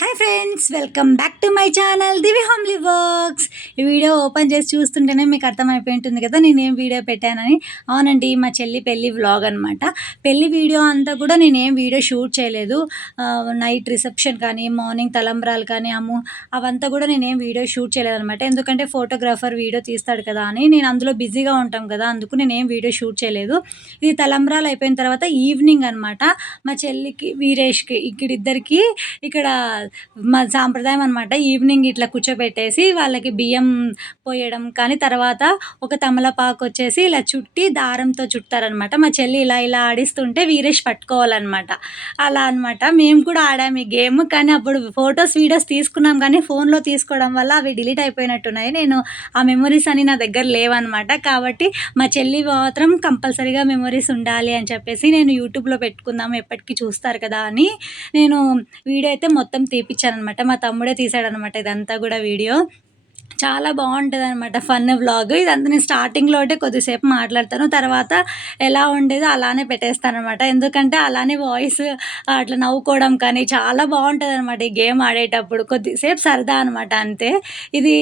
Hi friends welcome back to my channel Divi homely works. ఈ video open చేసి చూస్తుంటేనే మీకు అర్థమైపోయి ఉంటుంది కదా నేనేం వీడియో పెట్టానని. అవునండి మా చెల్లి పెళ్ళి వ్లాగ్ అనమాట పెళ్ళి వీడియో అంతా కూడా నేనేం వీడియో షూట్ చేయలేదు. నైట్ రిసెప్షన్ కానీ మార్నింగ్ తలంబ్రాలు కానీ అమ్ము అవంతా కూడా నేనేం వీడియో షూట్ చేయలేదు అనమాట ఎందుకంటే ఫోటోగ్రాఫర్ వీడియో తీస్తాడు కదా అని. నేను అందులో బిజీగా ఉంటాం కదా అందుకు నేనేం వీడియో షూట్ చేయలేదు. ఇది తలంబ్రాలు అయిపోయిన తర్వాత ఈవినింగ్ అనమాట మా చెల్లికి వీరేష్కి ఇక్కడిద్దరికి ఇక్కడ మా సాంప్రదాయం అనమాట ఈవినింగ్ ఇట్లా కూర్చోబెట్టేసి వాళ్ళకి బియ్యం పోయడం. కానీ తర్వాత ఒక తమలపాకు వచ్చేసి ఇలా చుట్టి దారంతో చుట్టారనమాట మా చెల్లి ఇలా ఇలా ఆడిస్తుంటే వీరేష్ పట్టుకోవాలన్నమాట. అలా అనమాట మేము కూడా ఆడాము ఈ గేమ్. కానీ అప్పుడు ఫొటోస్ వీడియోస్ తీసుకున్నాం. కానీ ఫోన్లో తీసుకోవడం వల్ల అవి డిలీట్ అయిపోయినట్టున్నాయి. నేను ఆ మెమొరీస్ అని నా దగ్గర లేవన్నమాట. కాబట్టి మా చెల్లి మాత్రం కంపల్సరీగా మెమొరీస్ ఉండాలి అని చెప్పేసి నేను యూట్యూబ్లో పెట్టుకుందాం. ఎప్పటికీ చూస్తారు కదా అని నేను వీడియో అయితే మొత్తం తీపిచ్చానమాట మా తమ్ముడే తీసాడనమాట ఇదంతా కూడా వీడియో. చాలా బాగుంటుంది అనమాట ఫన్ వ్లాగ్. ఇదంతా నేను స్టార్టింగ్లో అంటే కొద్దిసేపు మాట్లాడతాను. తర్వాత ఎలా ఉండేదో అలానే పెట్టేస్తాను అనమాట ఎందుకంటే అలానే వాయిస్ అట్లా నవ్వుకోవడం కానీ చాలా బాగుంటుంది అనమాట ఈ గేమ్ ఆడేటప్పుడు. కొద్దిసేపు సరదా అనమాట అంతే. ఇది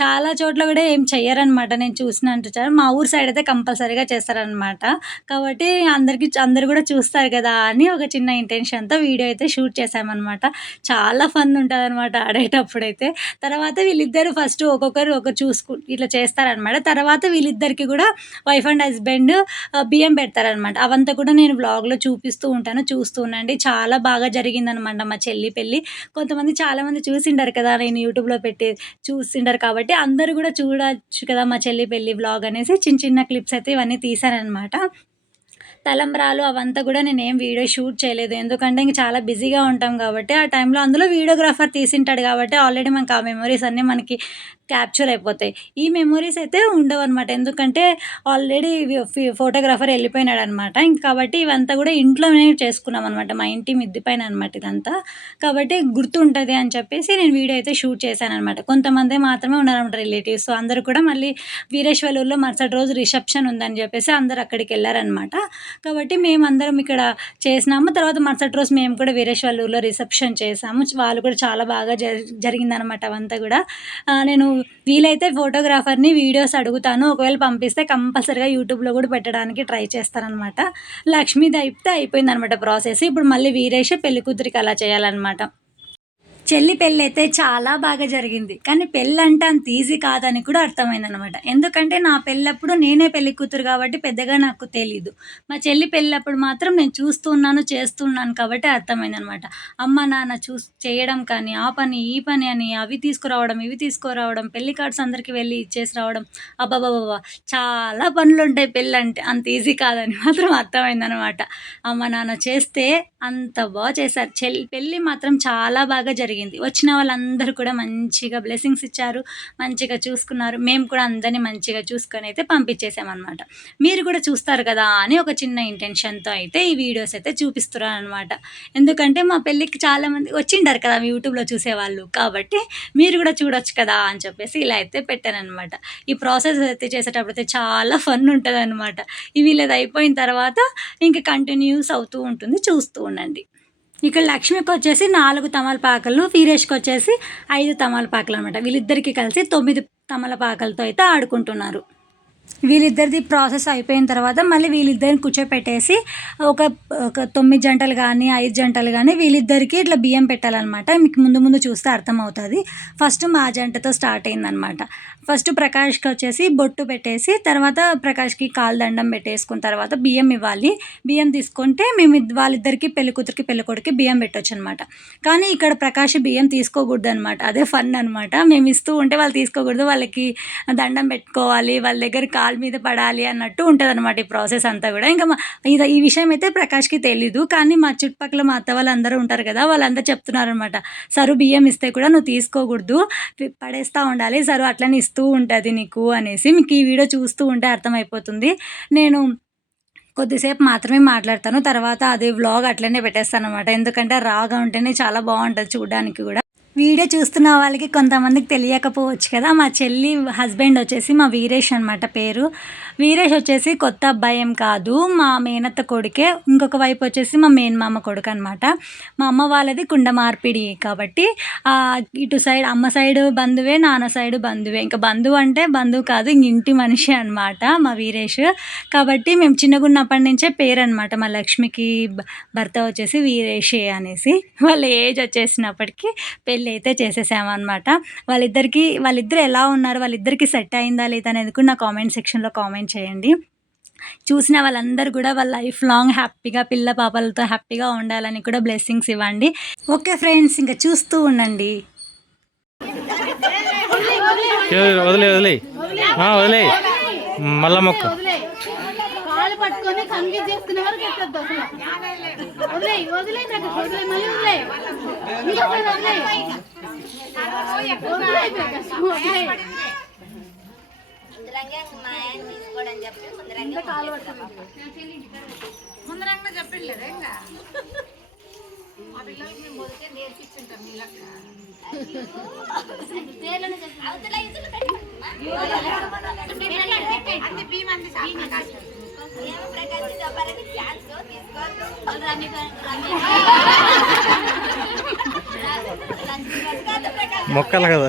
చాలా చోట్ల కూడా ఏం చెయ్యరనమాట నేను చూసినంత మా ఊరు సైడ్ అయితే కంపల్సరీగా చేస్తారనమాట కాబట్టి అందరికీ అందరు కూడా చూస్తారు కదా అని ఒక చిన్న ఇంటెన్షన్తో వీడియో అయితే షూట్ చేశామన్నమాట. చాలా ఫన్ ఉంటుంది అనమాట ఆడేటప్పుడు అయితే తర్వాత వీళ్ళిద్దరు ఫస్ట్ ఒక్కొక్కరు ఒక చూసుకు ఇట్లా చేస్తారనమాట. తర్వాత వీళ్ళిద్దరికి కూడా వైఫ్ అండ్ హస్బెండ్ బియ్యం పెడతారనమాట. అవంతా కూడా నేను బ్లాగ్లో చూపిస్తూ ఉంటాను చూస్తూ ఉండండి. చాలా బాగా జరిగిందనమాట మా చెల్లి పెళ్ళి. కొంతమంది చాలామంది చూసిండారు కదా నేను యూట్యూబ్లో పెట్టి చూసిండారు కాబట్టి అందరూ కూడా చూడొచ్చు కదా మా చెల్లి పెళ్ళి బ్లాగ్ అనేసి చిన్న చిన్న క్లిప్స్ అయితే ఇవన్నీ తీశానమాట తలంబ్రాలు అవంతా కూడా నేను ఏం వీడియో షూట్ చేయలేదు. ఎందుకంటే ఇంక చాలా బిజీగా ఉంటాం కాబట్టి ఆ టైంలో అందులో వీడియోగ్రాఫర్ తీసింటాడు కాబట్టి ఆల్రెడీ మనకు ఆ మెమరీస్ అన్నీ మనకి క్యాప్చర్ అయిపోతాయి. ఈ మెమొరీస్ అయితే ఉండవు అనమాట ఎందుకంటే ఆల్రెడీ ఫోటోగ్రాఫర్ వెళ్ళిపోయినాడు అనమాట ఇంక కాబట్టి ఇవంతా కూడా ఇంట్లోనే చేసుకున్నాం అనమాట మా ఇంటి మిద్ది పైన అనమాట ఇదంతా. కాబట్టి గుర్తుంటుంది అని చెప్పేసి నేను వీడియో అయితే షూట్ చేశాను అనమాట కొంతమంది మాత్రమే ఉన్నారనమాట రిలేటివ్స్ అందరూ కూడా మళ్ళీ వీరేశ్వరూరులో మరుసటి రోజు రిసెప్షన్ ఉందని చెప్పేసి అందరు అక్కడికి వెళ్ళారనమాట కాబట్టి మేము అందరం ఇక్కడ చేసినాము. తర్వాత మరుసటి రోజు మేము కూడా వీరేశ్వరూరులో రిసెప్షన్ చేసాము. వాళ్ళు కూడా చాలా బాగా జరిగిందనమాట అవంతా కూడా. నేను వీలైతే ఫోటోగ్రాఫర్ని వీడియోస్ అడుగుతాను. ఒకవేళ పంపిస్తే కంపల్సరీగా యూట్యూబ్లో కూడా పెట్టడానికి ట్రై చేస్తానమాట లక్ష్మీది అయితే అయిపోయిందనమాట ప్రాసెస్ ఇప్పుడు మళ్ళీ వీరేష్ పెళ్ళి కూతురికి అలా చేయాలన్నమాట. చెల్లి పెళ్ళి అయితే చాలా బాగా జరిగింది. కానీ పెళ్ళి అంటే అంత ఈజీ కాదని కూడా అర్థమైంది అనమాట ఎందుకంటే నా పెళ్ళప్పుడు నేనే పెళ్ళి కూతురు కాబట్టి పెద్దగా నాకు తెలీదు. మా చెల్లి పెళ్ళప్పుడు మాత్రం నేను చూస్తున్నాను చేస్తున్నాను కాబట్టి అర్థమైంది అనమాట అమ్మ నాన్న చూ చేయడం కానీ ఆ పని ఈ పని అని అవి తీసుకురావడం ఇవి తీసుకురావడం పెళ్ళి కార్డ్స్ అందరికీ వెళ్ళి ఇచ్చేసి రావడం అబ్బాబాబా చాలా పనులు ఉంటాయి పెళ్ళి అంటే అంత ఈజీ కాదని మాత్రం అర్థమైంది అనమాట అమ్మ నాన్న చేస్తే అంత బాగా చేశారు. చెల్లి పెళ్ళి మాత్రం చాలా బాగా జరిగింది. జరిగింది. వచ్చిన వాళ్ళందరూ కూడా మంచిగా బ్లెస్సింగ్స్ ఇచ్చారు మంచిగా చూసుకున్నారు. మేము కూడా అందరినీ మంచిగా చూసుకొని అయితే పంపించేసామన్నమాట మీరు కూడా చూస్తారు కదా అని ఒక చిన్న ఇంటెన్షన్తో అయితే ఈ వీడియోస్ అయితే చూపిస్తున్నాను అనమాట ఎందుకంటే మా పెళ్ళికి చాలామంది వచ్చిండారు కదా యూట్యూబ్లో చూసేవాళ్ళు కాబట్టి మీరు కూడా చూడొచ్చు కదా అని చెప్పేసి ఇలా అయితే పెట్టాను అనమాట ఈ ప్రాసెస్ అయితే చేసేటప్పుడు అయితే చాలా ఫన్ ఉంటుంది అనమాట ఇవి లేదు అయిపోయిన తర్వాత ఇంకా కంటిన్యూస్ అవుతూ ఉంటుంది చూస్తూ ఉండండి. ఇక్కడ లక్ష్మికి వచ్చేసి నాలుగు తమలపాకలు వీరేష్కి వచ్చేసి ఐదు తమలపాకలు అనమాట వీళ్ళిద్దరికి కలిసి తొమ్మిది తమలపాకలతో అయితే ఆడుకుంటున్నారు. వీళ్ళిద్దరిది ప్రాసెస్ అయిపోయిన తర్వాత మళ్ళీ వీళ్ళిద్దరిని కూర్చోపెట్టేసి ఒక ఒక తొమ్మిది జంటలు కానీ ఐదు జంటలు కానీ వీళ్ళిద్దరికి ఇట్లా బియ్యం పెట్టాలన్నమాట. మీకు ముందు ముందు చూస్తే అర్థమవుతుంది. ఫస్ట్ మా జంటతో స్టార్ట్ అయిందనమాట ఫస్ట్ ప్రకాష్కి వచ్చేసి బొట్టు పెట్టేసి తర్వాత ప్రకాష్కి కాలు దండం పెట్టేసుకున్న తర్వాత బియ్యం ఇవ్వాలి. బియ్యం తీసుకుంటే మేము వాళ్ళిద్దరికి పెళ్ళి కూతురికి పెళ్ళి కొడుకు బియ్యం పెట్టొచ్చు అనమాట కానీ ఇక్కడ ప్రకాష్ బియ్యం తీసుకోకూడదు అనమాట అదే ఫన్ అనమాట మేము ఇస్తూ ఉంటే వాళ్ళు తీసుకోకూడదు. వాళ్ళకి దండం పెట్టుకోవాలి. వాళ్ళ దగ్గర కాలు మీద పడాలి అన్నట్టు ఉంటుంది అనమాట ఈ ప్రాసెస్ అంతా కూడా. ఇంకా ఇది ఈ విషయం అయితే ప్రకాష్కి తెలీదు. కానీ మా చుట్టుపక్కల మా అత్త వాళ్ళందరూ ఉంటారు కదా వాళ్ళందరూ చెప్తున్నారు అనమాట సరు బియ్యం ఇస్తే కూడా నువ్వు తీసుకోకూడదు. పడేస్తూ ఉండాలి. సరు అట్లనే ఇస్తూ ఉంటుంది నీకు అనేసి మీకు ఈ వీడియో చూస్తూ ఉంటే అర్థమైపోతుంది. నేను కొద్దిసేపు మాత్రమే మాట్లాడతాను. తర్వాత అదే వ్లాగ్ అట్లనే పెట్టేస్తాను అనమాట ఎందుకంటే రాగా ఉంటేనే చాలా బాగుంటుంది చూడడానికి కూడా. వీడియో చూస్తున్న వాళ్ళకి కొంతమందికి తెలియకపోవచ్చు కదా. మా చెల్లి హస్బెండ్ వచ్చేసి మా వీరేష్ అనమాట పేరు. వీరేష్ వచ్చేసి కొత్త అబ్బాయి కాదు. మా మేనత్త కొడుకే ఇంకొక వైపు వచ్చేసి మా మేనమామ కొడుకు అనమాట మా అమ్మ వాళ్ళది కుండ మార్పిడి కాబట్టి ఇటు సైడ్ అమ్మ సైడ్ బంధువే నాన్న సైడ్ బంధువే. ఇంకా బంధువు అంటే బంధువు కాదు ఇంటి మనిషి అనమాట మా వీరేష్. కాబట్టి మేము చిన్నగా ఉన్నప్పటి నుంచే పేరు అనమాట మా లక్ష్మికి భర్త వచ్చేసి వీరేషే అనేసి. వాళ్ళ ఏజ్ వచ్చేసినప్పటికీ పెళ్ళి అయితే చేసేసామన్నమాట. వాళ్ళిద్దరికి వాళ్ళిద్దరు ఎలా ఉన్నారు వాళ్ళిద్దరికి సెట్ అయిందా లేదా అనేది కూడా నా కామెంట్ సెక్షన్లో కామెంట్ చేయండి. చూసిన వాళ్ళందరూ కూడా వాళ్ళ లైఫ్ లాంగ్ హ్యాపీగా పిల్ల పాపలతో హ్యాపీగా ఉండాలని కూడా బ్లెస్సింగ్స్ ఇవ్వండి. ఓకే ఫ్రెండ్స్ ఇంకా చూస్తూ ఉండండి. వదిలే వదిలే వదిలే. మళ్ళా మొక్క. కాలు పట్టుకొని కంప్లీట్ చేసుకునే వరకు ఎత్తద్దు అసలు. వదిలే వదిలే నాకు వదిలే మళ్ళీ వదిలే. ఇంకోసారి వదిలే. వదిలే ప్రకాష్, వదిలే. ముందరంగా మా ఆయన తీసుకోవడం చెప్పి ముందరంగా ముందరంగా చెప్పలేదా ఇంకా? మా పిల్లలకి మేము మొదటే నేర్పించుంటాం వీళ్ళకి అవతల ఇతలు అంది భీమ్ అంది ఏమో ప్రకాశ్ చెప్పారని ఛాన్స్ తీసుకోవద్దు మొక్కలు కదా.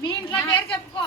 మీ ఇంట్లో పేరు చెప్పుకో.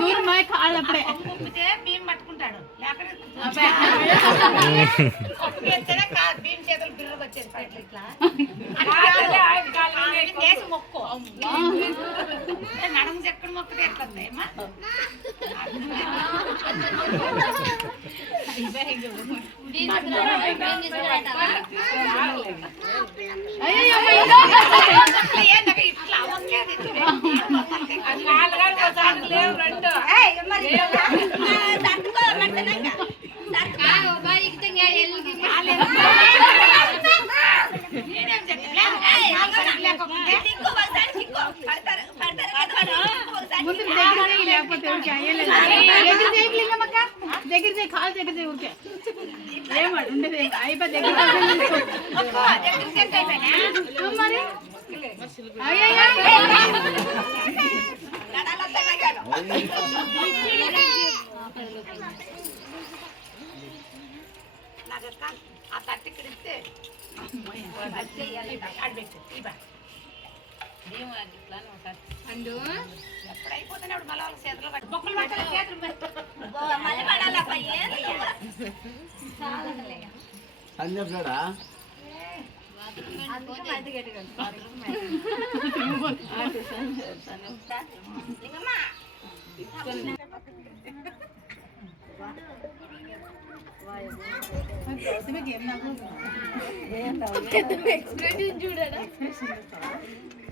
దూరం పోయి కాళ్ళు అప్పుడే భీమ్ పట్టుకుంటాడు లేకపోతే మొక్కో. నడుము చెక్కడ అయ్యయ్యో, ఏంటక్క ఇట్లా చెప్తాను దిక్కు ఒకసారి దిక్కు పడతారు పడతారు ఒకసారి ముందు దగ్గర చేయి, లేకపోతే ఊరికే అయ్యలేదు. దగ్గర చేయి లింగమ్మక్క. దగ్గర చేయి కాలు దగ్గర చేయి ఊరికే ఏమాడు ఉండేది ఏం. అయిపోయి దగ్గర చేయి. మరి అయ్యయ్యో. ఆ తట్టు ఇక్కడ ఇస్తే అట్టే ఇయ్యాలి. ఆడబెట్టు. ఇవ్వ. ఎప్పుడు అయిపోతుంది అప్పుడు మళ్ళీ వాళ్ళ చేతిలో పట్టు. బొక్కలు పట్టాలి, చేతులు పట్టు. మళ్ళీ పడాలప్ప,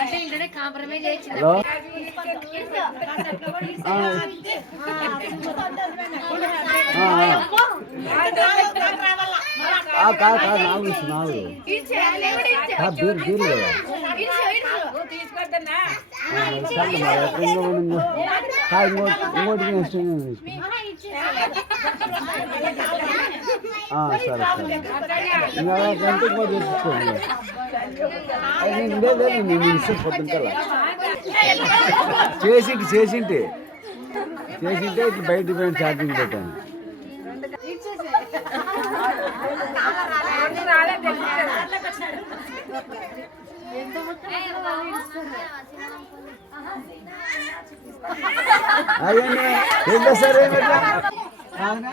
అంటే ఇంటనే కాంప్రమైజ్ చేయించిన కాదు కాదు నాలుగు ఇచ్చు నాలుగు. కాదు బీరు బీరు ఇంకోటి సరే సరే. ఇంకా గంట ఇంకోటి నేను లేదు లేదు నేను ఇస్తే పొద్దుంటలా చేసింటి చేసింటి. చేసింటే ఇట్లా బయట పోయిన ఛార్జింగ్ పెట్టాను. అయ్యండి ఏం చేస్తారు ఏం పెట్టా అవునా?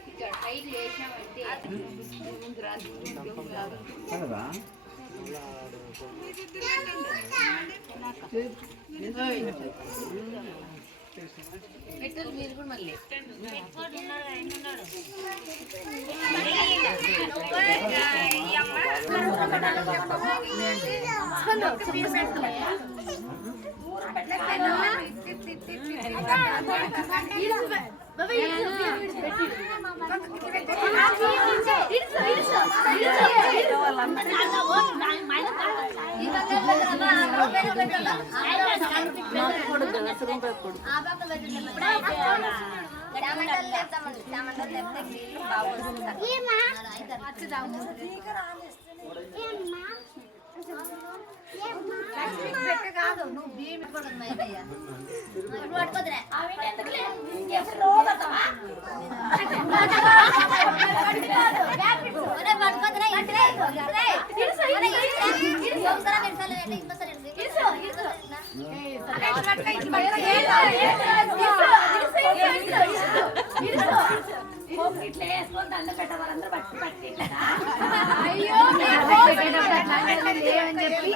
ఇక్కడ పైకి వేసినామంటే కదా? పెట్టారు మీరు కూడా మళ్ళీ టమాటాలు కాదు నువ్వు బియ్యం పట్టుకోదురా పట్టుకోదురా లేవని చెప్పి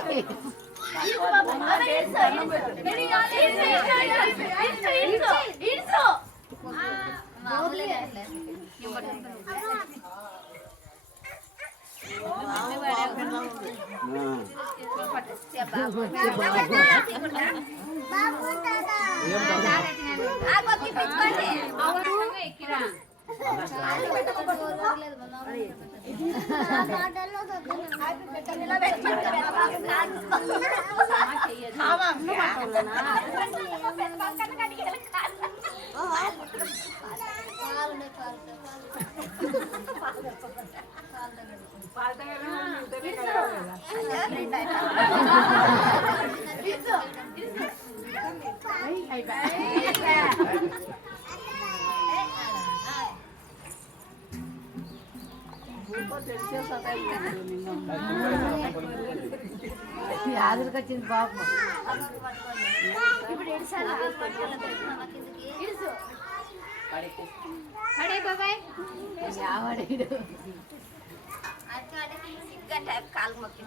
బాబు దాదా ఆ కొత్త పిచ్చుకోండి అవును ఎక్కిరా అయిపోయి బాబాయ్ వచ్చింది పాపం సిగ్గంట కాలు మొక్కి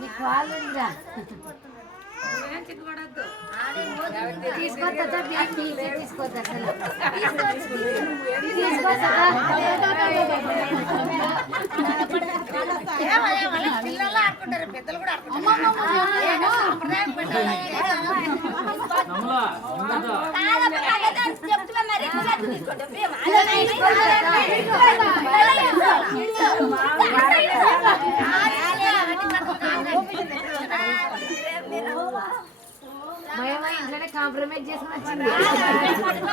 నీకు వాళ్ళు పిల్లలు ఆడుకుంటారు పెద్దలు కూడా చెప్తున్నా మరి భయం ఇంట్లోనే కాంప్రమైజ్ చేసుకుని వచ్చింది.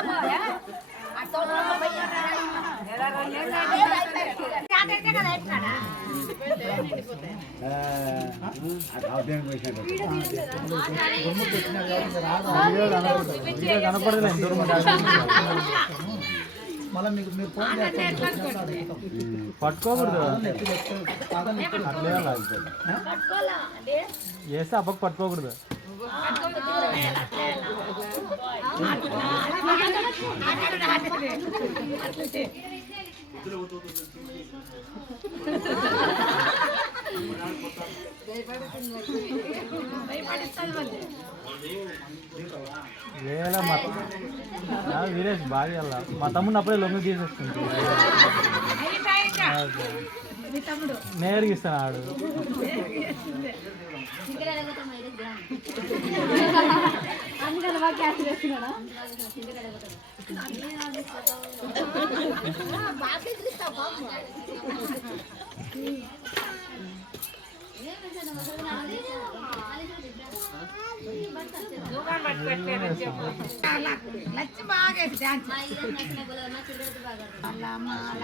కనపడలే మళ్ళీ మీకు మీరు ఫోన్ చేస్తారు పట్టుకోకూడదు అట్లే అప్పకు పట్టుకోకూడదు. వీరేష్ బాగా వెళ్ళా మా తమ్ముడు అప్పుడే లొంగి తీసేస్తుంది నేరుగా ఇస్తాను ఆడు అందుకని బాగా క్యాష్ చేస్తున్నాడా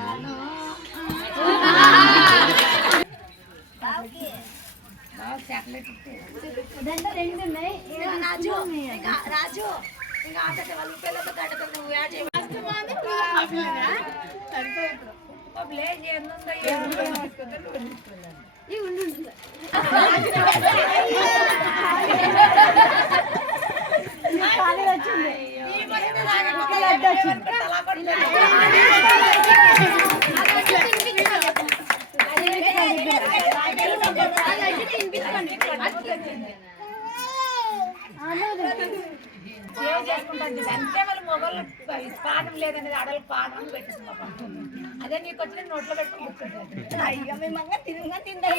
రెండు రాజు ఇంకా ఆట వాళ్ళు పిల్లలతో గడ్డతో నువ్వు యాడ్ చేయ సేవ్ అనేది ఆడలకు పాదం పెట్టేసింది మా అదే నీకు వచ్చిన నోట్లో పెట్టుకుని అయ్యో మేము తినగా తిందా